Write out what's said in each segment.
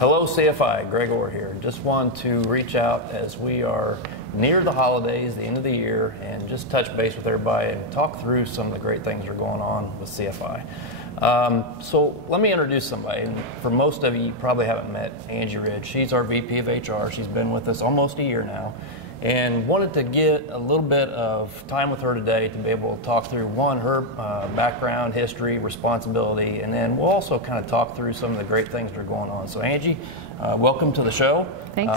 Hello CFI, Greg Orr here. Just want to reach out as we are near the holidays, the end of the year, and just touch base with everybody and talk through some of the great things that are going on with CFI. So let me introduce somebody. And for most of you, you probably haven't met Angie Ridge. She's our VP of HR. She's been with us almost a year now, and wanted to get a little bit of time with her today to be able to talk through, one, her background, history, responsibility, and then we'll also kind of talk through some of the great things that are going on. So Angie, welcome to the show. Thanks.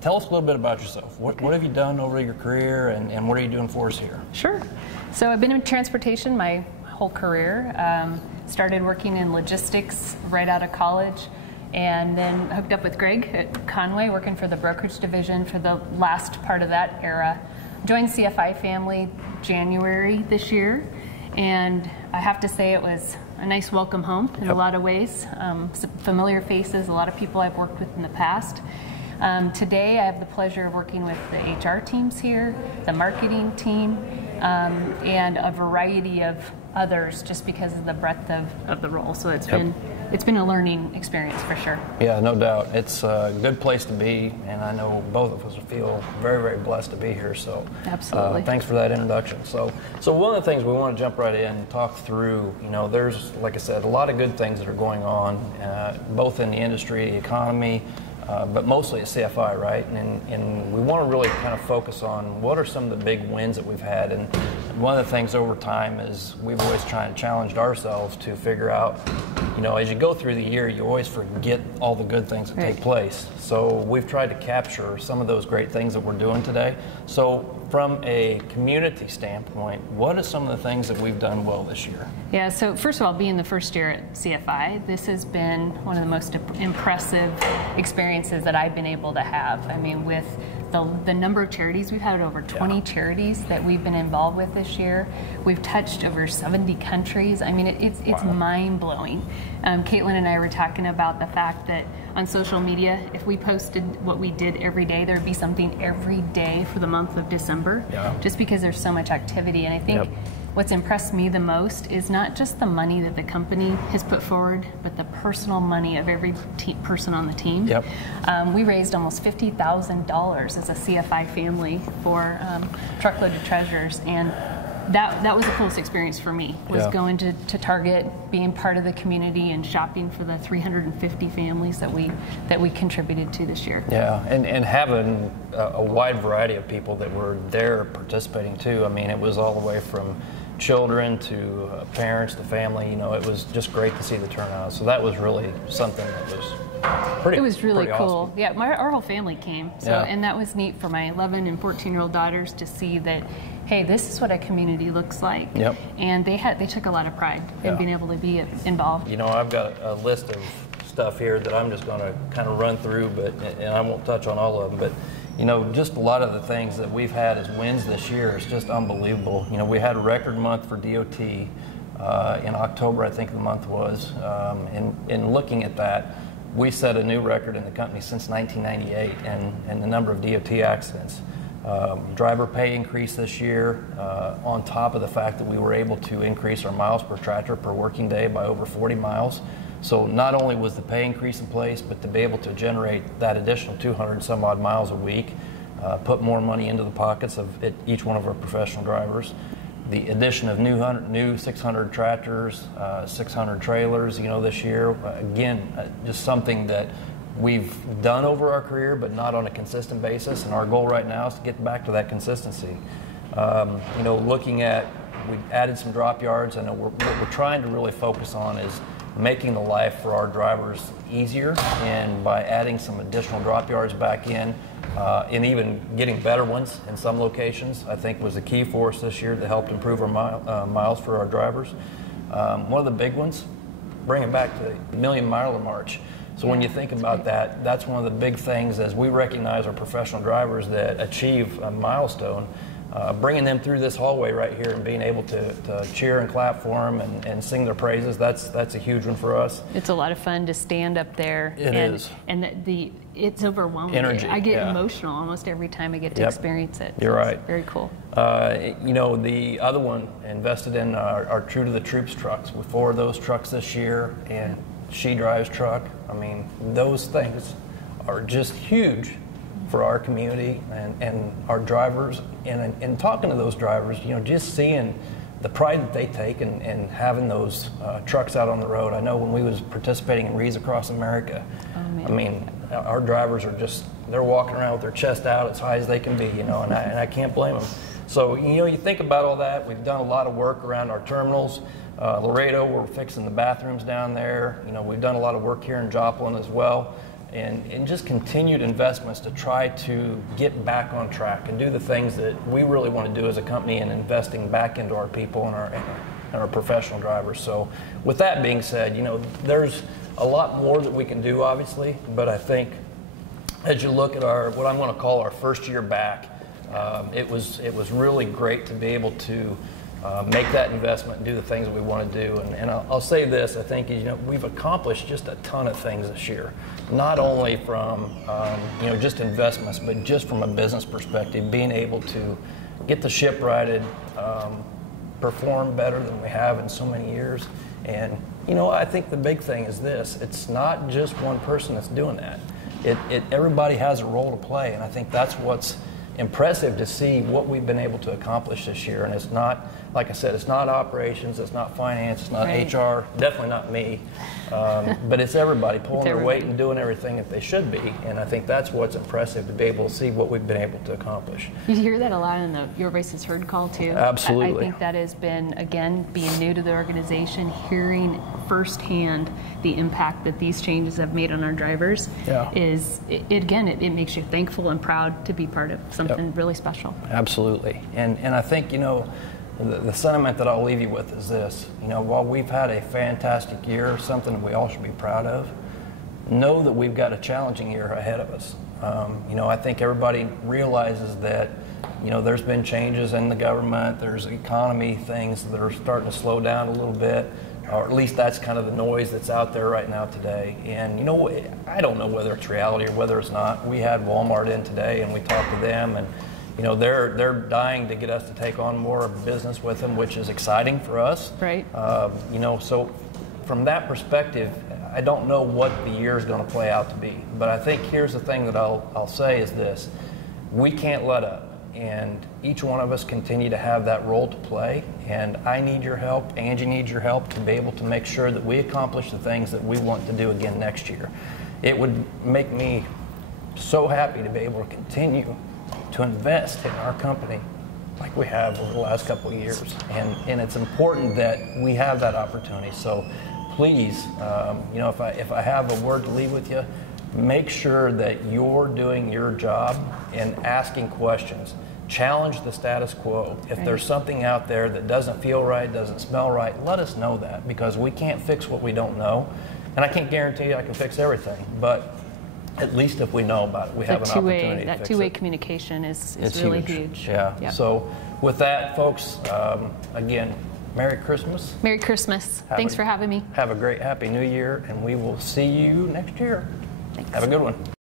Tell us a little bit about yourself. What have you done over your career, and what are you doing for us here? Sure. So I've been in transportation my whole career. Started working in logistics right out of college, and then hooked up with Greg at Conway, working for the brokerage division for the last part of that era. Joined CFI family January this year, and I have to say it was a nice welcome home in a lot of ways. Some familiar faces, a lot of people I've worked with in the past. Today I have the pleasure of working with the HR teams here, the marketing team, and a variety of others, just because of the breadth of the role. So it's been a learning experience for sure. Yeah, no doubt. It's a good place to be, and I know both of us feel very, very blessed to be here. So absolutely. Thanks for that introduction. So one of the things we want to jump right in and talk through, there's, like I said, a lot of good things that are going on, both in the industry, the economy, but mostly at CFI, right? And we want to really kind of focus on what are some of the big wins that we've had. And one of the things over time is we've always tried to challenge ourselves to figure out, as you go through the year, you always forget all the good things that take place. So we've tried to capture some of those great things that we're doing today. So from a community standpoint, what are some of the things that we've done well this year? Yeah, so first of all, being the first year at CFI, this has been one of the most impressive experiences that I've been able to have. I mean, with the number of charities, we've had over 20 charities that we've been involved with this year. We've touched over 70 countries. I mean, it's mind-blowing. Caitlin and I were talking about the fact that on social media, if we posted what we did every day, there'd be something every day for the month of December, just because there's so much activity. And I think what's impressed me the most is not just the money that the company has put forward, but the personal money of every person on the team. We raised almost $50,000 as a CFI family for Truckload to Treasures, and that was the coolest experience for me, was going to Target, being part of the community and shopping for the 350 families that we contributed to this year. Yeah, and having a wide variety of people that were there participating too. I mean, it was all the way from children to parents to family. It was just great to see the turnout. So that was really something that was pretty. It was really cool. Awesome. Yeah, our whole family came. So and that was neat for my 11 and 14-year-old daughters to see that, hey, this is what a community looks like. And they took a lot of pride in being able to be involved. I've got a list of stuff here that I'm just going to kind of run through, and I won't touch on all of them, but just a lot of the things that we've had as wins this year is just unbelievable. We had a record month for DOT in October, I think the month was. In looking at that, we set a new record in the company since 1998 and the number of DOT accidents. Driver pay increase this year, on top of the fact that we were able to increase our miles per tractor per working day by over 40 miles. So not only was the pay increase in place, but to be able to generate that additional 200 and some odd miles a week, put more money into the pockets of each one of our professional drivers. The addition of new 600 tractors, 600 trailers, this year. Again, just something that we've done over our career, but not on a consistent basis. And our goal right now is to get back to that consistency. Looking at, we added some drop yards. I know what we're trying to really focus on is making the life for our drivers easier, and by adding some additional drop yards back in, and even getting better ones in some locations, I think was the key for us this year that helped improve our miles for our drivers. One of the big ones, bringing back to the Million Miler March. So when you think about that, that's one of the big things as we recognize our professional drivers that achieve a milestone. Bringing them through this hallway right here and being able to cheer and clap for them and sing their praises, that's a huge one for us. It's a lot of fun to stand up there. And it's overwhelming. Energy, I get emotional almost every time I get to experience it. You're right. Very cool. The other one, invested in our True to the Troops trucks. We 4 of those trucks this year, and she drives truck. I mean, those things are just huge for our community and our drivers. And talking to those drivers, you know, just seeing the pride that they take in having those trucks out on the road. I know when we was participating in Rees Across America, I mean, our drivers are just, they're walking around with their chest out as high as they can be, you know, and I can't blame them. So, you know, you think about all that. We've done a lot of work around our terminals. Laredo, we're fixing the bathrooms down there. You know, we've done a lot of work here in Joplin as well. And just continued investments to try to get back on track and do the things that we really want to do as a company, and investing back into our people and our professional drivers. So with that being said, you know, there's a lot more that we can do, obviously, but I think as you look at what I'm going to call our first year back, it was really great to be able to make that investment and do the things that we want to do. And I'll say this, I think, you know, we've accomplished just a ton of things this year, not only from, you know, just investments, but just from a business perspective, being able to get the ship righted, perform better than we have in so many years. And, you know, I think the big thing is this, it's not just one person that's doing that. Everybody has a role to play, and I think that's what's impressive to see what we've been able to accomplish this year. And it's not, like I said, it's not operations, it's not finance, it's not HR, definitely not me, but it's everybody pulling their weight and doing everything that they should be. And I think that's what's impressive, to be able to see what we've been able to accomplish. You hear that a lot in the Your Voices Heard call too. Absolutely. I think that has been, again, being new to the organization, hearing firsthand the impact that these changes have made on our drivers. It makes you thankful and proud to be part of something really special. Absolutely. And I think, you know, the sentiment that I'll leave you with is this, you know, while we've had a fantastic year, something that we all should be proud of, know that we've got a challenging year ahead of us. You know, I think everybody realizes that, you know, there's been changes in the government, there's economy things that are starting to slow down a little bit, or at least that's kind of the noise that's out there right now today. And, you know, I don't know whether it's reality or whether it's not. We had Walmart in today and we talked to them, and you know, they're dying to get us to take on more business with them, which is exciting for us. Right. You know, so from that perspective, I don't know what the year is going to play out to be. But I think here's the thing that I'll say is this. We can't let up. And each one of us continue to have that role to play. And I need your help. Angie needs your help to be able to make sure that we accomplish the things that we want to do again next year. It would make me so happy to be able to continue to invest in our company like we have over the last couple of years. And it's important that we have that opportunity. So please, you know, if I have a word to leave with you, make sure that you're doing your job and asking questions. Challenge the status quo. If there's something out there that doesn't feel right, doesn't smell right, let us know that, because we can't fix what we don't know. And I can't guarantee I can fix everything, but at least if we know about it, we have an opportunity to fix it. That two-way communication is really huge. Yeah. Yep. So with that, folks, again, Merry Christmas. Merry Christmas. Thanks for having me. Have a great, happy New Year, and we will see you next year. Thanks. Have a good one.